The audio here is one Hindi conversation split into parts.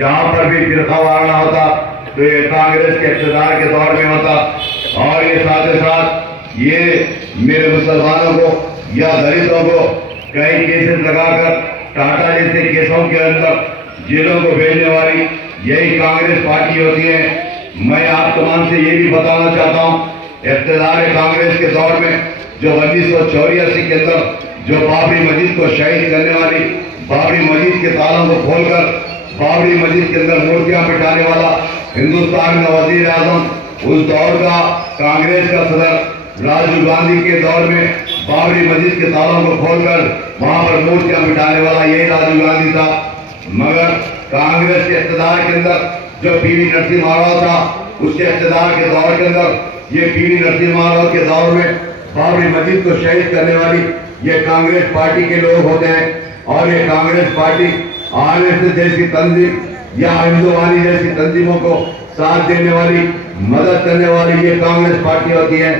जहां पर भी फिरकावाराना होता तो ये कांग्रेस के इक़्तिदार के दौर में होता। और ये साथ ही साथ ये मेरे मुसलमानों को या दलितों को कई केसेस लगाकर टाटा जैसे केसों के अंदर जेलों को भेजने वाली यही कांग्रेस पार्टी होती है। मैं आप तमाम से ये भी बताना चाहता हूँ, इक़्तिदार कांग्रेस के दौर में जो 1984 के अंदर जो बाबरी मस्जिद को शहीद करने वाली बाबरी मस्जिद के तालों को खोलकर बाबरी मस्जिद के अंदर मूर्तियां बिठाने वाला हिंदुस्तान का वजीर आजम, उस दौर का कांग्रेस का सदर राजीव गांधी के दौर में बाबरी मस्जिद के तालों को खोलकर वहां पर मूर्तियां बिठाने वाला यही राजीव गांधी था। मगर कांग्रेस के इक़्तिदार के अंदर जो पीवी नरसिम्हा राव था, उसके इक़्तिदार के दौर के अंदर ये पीवी नरसिम्हा राव के दौर में बाबरी मस्जिद को शहीद करने वाली ये कांग्रेस पार्टी के लोग होते हैं। और ये कांग्रेस पार्टी आरएसएस जैसी तंजीम या हिंदुवादी जैसी तंजीमों को साथ देने वाली, मदद करने वाली ये कांग्रेस पार्टी होती है।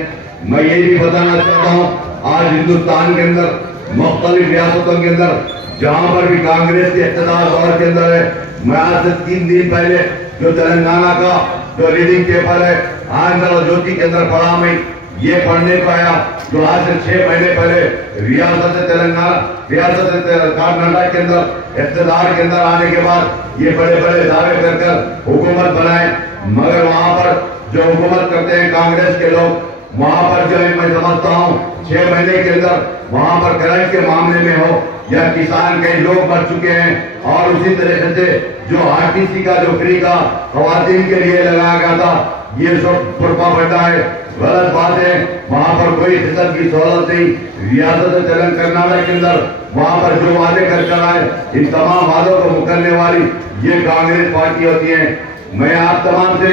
मैं ये भी बताना चाहता हूँ, आज हिंदुस्तान के अंदर मुख्तलिफ रियासतों के अंदर जहाँ पर भी कांग्रेस के इक़्तिदार दौर के अंदर है, मैं आज से 3 दिन पहले जो तेलंगाना का जो रीडिंग पेपर है आंध्र ज्योति के अंदर पढ़ा, मैं ये पढ़ने को आया जो आज से 6 महीने पहले रियासत तेलंगाना रियासत कर्नाटक के अंदर इक़्तिदार के अंदर आने के बाद ये बड़े बड़े दावे कर हुकूमत बनाए। मगर वहां पर जो हुकूमत करते हैं कांग्रेस के लोग, वहां पर जो है मैं समझता हूँ 6 महीने के अंदर वहां पर करंट के मामले में हो या किसान कई लोग मर चुके हैं। और उसी तरीके से जो आरटीसी का जो फ्री का खवातीन के लिए लगाया गया था, ये सब प्रोपागेंडा है, गलत बात है। वहां पर कोई किस्म की सहूलत नहीं। रियासत कर्नाटक के अंदर वहां पर जो वादे कर आए, इन तमाम वादों को मुकरने वाली ये कांग्रेस पार्टी होती है। मैं आप तमाम से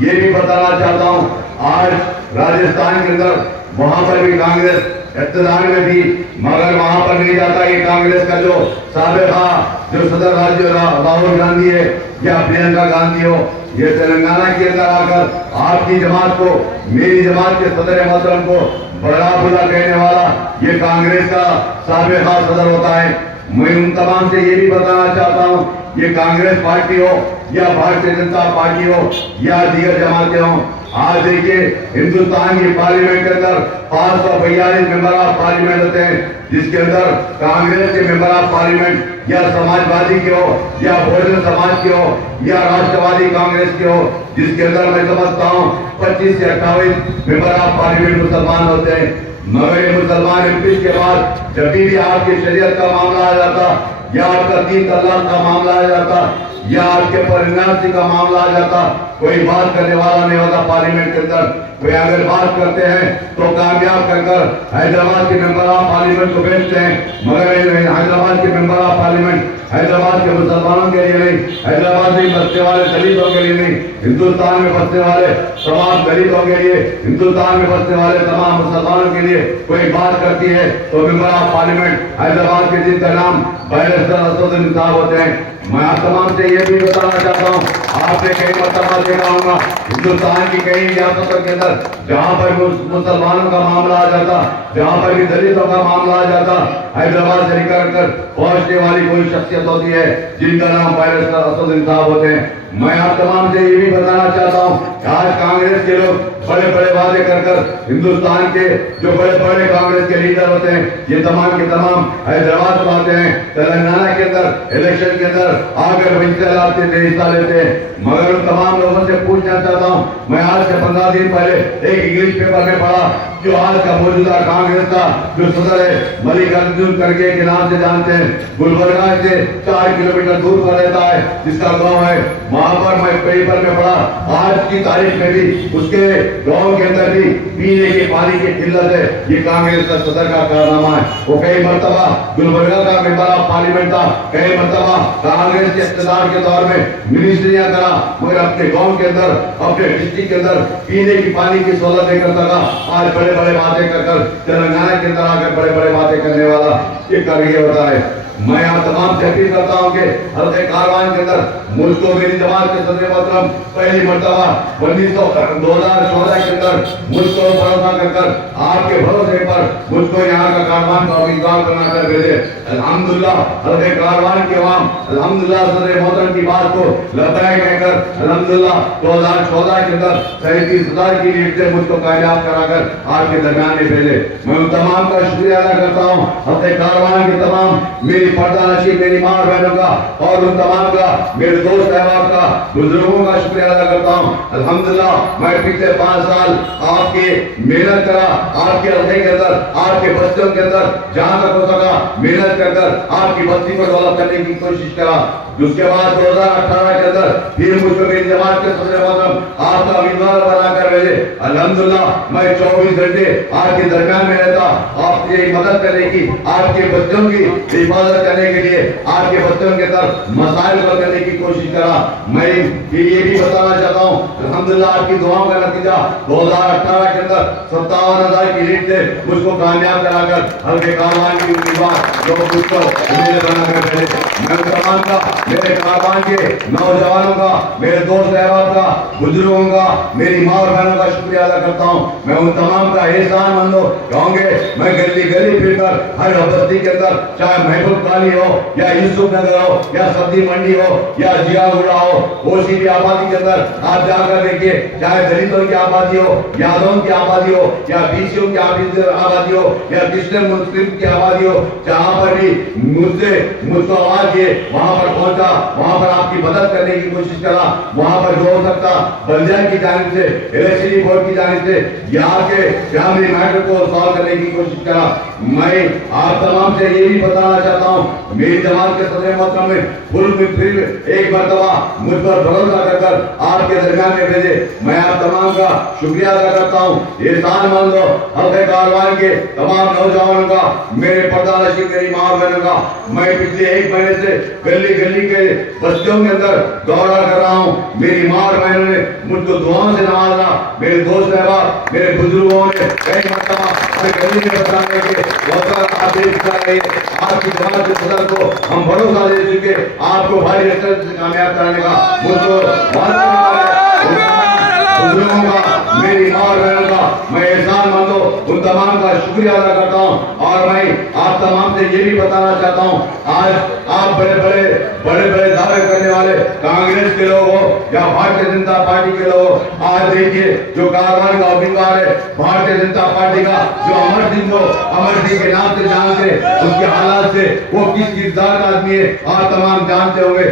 ये भी बताना चाहता हूँ, आज राजस्थान के अंदर वहां पर भी कांग्रेस इक़्तिदार में थी, मगर वहां पर नहीं जाता। ये कांग्रेस का जो साबिका जो सदर राज्य राहुल गांधी है या प्रियंका गांधी हो, ये तेलंगाना के अंदर आकर आपकी जमात को, मेरी जमात के सदर मोहतरम को बड़ा बुरा कहने वाला ये कांग्रेस का साबिका सदर होता है। मैं उन तमाम से ये भी बताना चाहता हूँ, ये कांग्रेस पार्टी हो या भारतीय जनता पार्टी हो या दीगर जमातें हो, आज देखिए हिंदुस्तान की पार्लियामेंट के अंदर 542 मेंबर ऑफ पार्लियामेंट होते हैं, जिसके अंदर कांग्रेस के मेंबर ऑफ पार्लियामेंट या समाजवादी के हो या बहुजन समाज के हो या राष्ट्रवादी कांग्रेस के हो, जिसके अंदर मैं समझता हूँ 25 से 28 मेंबर ऑफ पार्लियामेंट मुसलमान होते हैं। मगर ये मुसलमान एमपी के बाद जब भी आपकी शरीयत का मामला आ जाता या आपका 3 तलाक का मामला आ जाता या आपके परिणाम का मामला आ जाता, कोई बात करने वाला नहीं होता पार्लियामेंट के अंदर। कोई अगर बात करते हैं तो कामयाब कर हैदराबाद के मेंबर ऑफ पार्लियामेंट को भेजते हैं, मगर हैदराबाद के मेंबर ऑफ पार्लियामेंट हैदराबाद के मुसलमानों के लिए नहीं, हैदराबाद में बसने वाले दलितों के लिए नहीं, हिंदुस्तान में बसने वाले तमाम दलितों के लिए, हिंदुस्तान में बसने वाले तमाम मुसलमानों के लिए कोई बात करती है तो मेंबर ऑफ पार्लियामेंट हैदराबाद के जिनका नाम बैरिस्टर असदुद्दीन साहब होते हैं। मैं आप तमाम से ये भी बताना चाहता हूँ, आपने कई मरतबा देखा होगा हिंदुस्तान की कई रियासतों के अंदर जहाँ पर मुसलमानों का मामला आ जाता, जहाँ पर भी दलितों का मामला आ जाता, हैदराबाद से निकल कर पहुंचने वाली कोई शख्सियत होती है जिनका नाम बैरिस्टर असदुद्दीन साहब होते हैं। मैं आप तमाम से ये भी बताना चाहता हूँ, आज कांग्रेस के लोग बड़े बड़े वादे कर हिंदुस्तान के जो बड़े बड़े कांग्रेस के लीडर होते हैं, ये तमाम के तमाम हैदराबाद को आते हैं, तेलंगाना के अंदर इलेक्शन के अंदर आकर हिस्सा लेते हैं। मगर उन तमाम लोगों से पूछना चाहता हूँ, मैं आज से 15 दिन पहले एक इंग्लिश पेपर में पढ़ा, जो आज का मौजूदा कांग्रेस का जो सदर है मल्लिकार्जुन खड़गे के नाम से जानते हैं, गुलबर्गा से 4 किलोमीटर दूर पर रहता है, जिसका गांव है। वहां पर मैं पेपर में पढ़ा, आज की तारीख में भी उसके गांव के अंदर भी पीने के पानी की किल्लत है। ये कांग्रेस का सदर का कारनामा है। वो कई मरतबा गुलबर्गा का मेंबर ऑफ पार्लियामेंट था, कई मरतबा कांग्रेस के इक़्तिदार के दौर में मिनिस्ट्रियां करा, मगर अपने गांव के अंदर अपने डिस्ट्रिक्ट के अंदर पीने की पानी की सहूलत नहीं करता था। आज बड़े बड़े बातें कर तेलंगाना के अंदर आकर बड़े बड़े बातें करने वाला ये कार्य होता है। मैं यहाँ तमाम से अपील करता हूँ कि हल्के कारवान के अंदर मुल्क को मेरी जमात के सदर मोहतरम पहली मरतबा 2014 के अंदर मुल्क को भरोसा कर आपके भरोसे पर मुझको यहाँ का कारवान का उम्मीदवार बनाकर भेजे। अल्हम्दुलिल्लाह हल्के कारवान के अवाम अल्हम्दुलिल्लाह सदर मोहतरम की बात को लबैक कहकर अल्हम्दुलिल्लाह 2014 के अंदर 37,000 की लीड से मुझको कामयाब कराकर आपके दरमियान में भेजे। मैं उन तमाम का शुक्रिया अदा करता हूँ, हल्के कारवान के तमाम मेरी पर्दा नशीब मेरी माँ बहनों का और उन तमाम का मेरे दोस्त अहबाब का बुजुर्गों का शुक्रिया अदा करता हूँ। अल्हम्दुलिल्लाह मैं पिछले 5 साल आपके मेहनत करा, आपके हल्के के अंदर आपके बस्तियों के अंदर जहाँ तक हो सका मेहनत कर आपकी बस्ती को डेवलप करने की कोशिश करा। उसके बाद 2018 के अंदर फिर मुझको मेरी जमात के सदर मोहतरम आपका उम्मीदवार बनाकर भेजे। अल्हम्दुलिल्लाह मैं 24 घंटे आपके दरमियान में रहता, आपकी मदद करने की, आपके बच्चों की हिफाजत करने के लिए, आपके बच्चों के अंदर मसाइल हल करने की कोशिश करा। मैं ये भी बताना चाहता हूँ अल्हम्दुलिल्लाह आपकी दुआओं का नतीजा 2018 के अंदर 57,000 की लीड से मुझको कामयाब कराकर हल्के कारवान की उम्मीदवार जो मुझको बनाकर भेजे। मैं तमाम का मेरे कारवान के नौजवानों का, मेरे दोस्त अहबाब का, बुजुर्गों का, मेरी माँ और बहनों का शुक्रिया अदा करता हूँ। मैं उन तमाम का एहसान मंदो कहूँगे। मैं गली गली फिरकर हर बस्ती के अंदर चाहे महबूब काली हो या यूसुफ नगर हो या सब्जी मंडी हो या जियागुड़ा हो, कोसी की आबादी के अंदर आप जाकर देखिए, चाहे दलितों की आबादी हो, यादवों की आबादी हो या बीसियों की आबादी हो या क्रिश्चियन मुस्लिम की आबादी हो, जहाँ पर भी मुझको आवाज दिए वहां पर पहुंचा, वहां पर आपकी मदद करने की कोशिश करा। वहां पर जो हो सकता बल्दिया की जानिब से, इलेक्ट्रिसिटी बोर्ड की जानिब से यहाँ के फैमिली मैटर को सॉल्व करने की कोशिश करा। मैं आप तमाम से ये भी बताना चाहता हूँ मेरी जमात के सदर मोहतरम में फिर एक मरतबा मुझ पर भरोसा कर आपके दरमियान में भेजे। मैं आप तमाम का शुक्रिया अदा करता हूँ। एहसान मंद हो हल्के कारवान के तमाम नौजवानों का, मेरे पर्दा नशीब मेरी माँ बहनों का। मैं पिछले 1 महीने से गली गली के बस्तियों के अंदर दौरा कर रहा हूँ। मेरी माँ और बहनों ने मुझको दुआओं से नवाजा, मेरे दोस्त अहबाब मेरे बुजुर्गों ने कई मरतबा गली में बताने के आप देख रहे आपकी जमात के सदर को हम भरोसा दे चुके आपको भारी अक्षर से कामयाब कराने का मुझको बुजुर्गों का, मेरी माँ और बहनों का मैं एहसान मंद हूँ, उन तमाम का शुक्रिया अदा करता हूँ। और मैं आप तमाम से ये भी बताना चाहता हूँ आज आप बड़े बड़े दावे करने वाले कांग्रेस के लोग हो या भारतीय जनता पार्टी के लोग हो, आज देखिए जो कारवान का उम्मीदवार है भारतीय जनता पार्टी का, जो अमर सिंह के नाम से जानते, उसके हालात से वो किस किरदार का आदमी है आप तमाम जानते होंगे।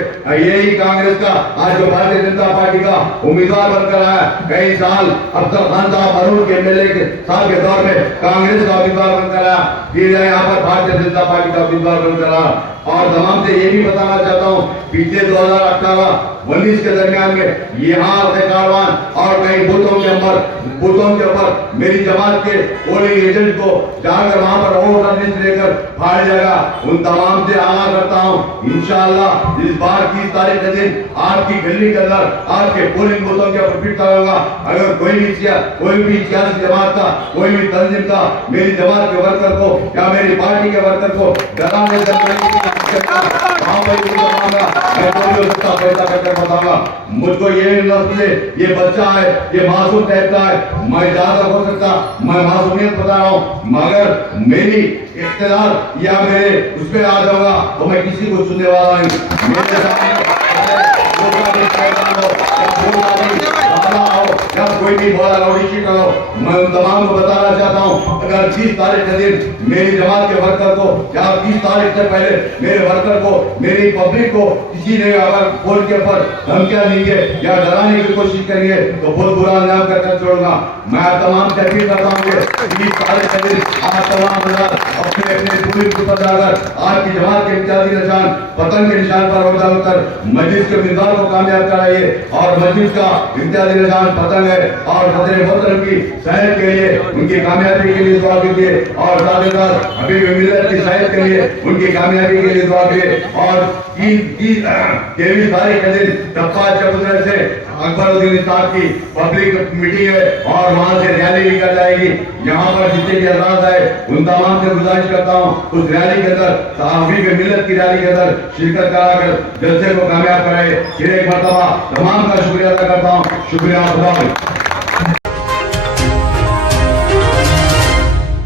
यही कांग्रेस का आज जो भारतीय जनता पार्टी का उम्मीदवार बनकर आया, कई साल अफजल खान साहब अरुण के एमएलए के साहब के दौर में कांग्रेस का उम्मीदवार बनकर आया, फिर यहाँ पर भारतीय जनता पार्टी का उम्मीदवार बनकर आया। और तमाम से ये भी बताना चाहता हूँ पिछले 2018-19 के दरमियान में यहाँ से कारवान और कई बूथों के ऊपर मेरी जमात के पोलिंग एजेंट को जाकर वहां पर वोटर लिस्ट लेकर फाड़ जाएगा। उन तमाम से आगाह करता हूँ इंशाअल्लाह इस बार 30 तारीख के दिन आपकी गली के अंदर आपके पोलिंग बूथों के ऊपर फिरता होगा। अगर कोई भी सियासी जमात का, कोई भी तंजीम का मेरी जमात के वर्कर को या मेरी पार्टी के वर्कर को डराने मुझको ये बच्चा है, ये मासूम टाइप का है, मैं ज्यादा हो सकता मैं मासूमियत बता रहा हूँ, मगर मेरी इख्तियार या मेरे उस पर आ जाऊंगा तो मैं किसी को सुनने वाला नहीं। मेरे सामने या कोई भी बोला लौड़ी करो, मैं उन तमाम को बताना चाहता हूँ अगर 30 तारीख के दिन मेरी जमात के वर्कर को या 30 तारीख से पहले मेरे वर्कर को, मेरी पब्लिक को किसी ने अगर फोन के ऊपर धमकियां देंगे या डराने की कोशिश करेंगे तो बहुत बुरा अंजाम कर छोड़ूंगा। मैं तमाम से अपील करता हूँ कि 30 तारीख के दिन आप तमाम अपने अपने पुलिस के ऊपर जाकर आपकी जमात के इम्तियाजी निशान पतंग के निशान पर उठा कर मस्जिद के उम्मीदवार को कामयाब कराइए। और मस्जिद का इम्तियाजी निशान पतंग है और सदर मोहतरम की सेहत के लिए, उनकी कामयाबी के लिए दुआ कीजिए और साथ ही साथ हबीब मिल्लत की सेहत के लिए, उनकी कामयाबी के लिए दुआ कीजिए। और 23 तारीख के दिन टप्पा चबूतरे से अकबरुद्दीन साहब की पब्लिक मीटिंग है और वहां से रैली निकल जाएगी। यहाँ पर जितने भी हजरात आए उन तमाम से गुजारिश करता हूँ उस रैली के अंदर सहाफी के मिलत की रैली के अंदर शिरकत कराकर जलसे को कामयाब कराए। फिर एक मरतबा तमाम का शुक्रिया अदा करता हूँ। शुक्रिया।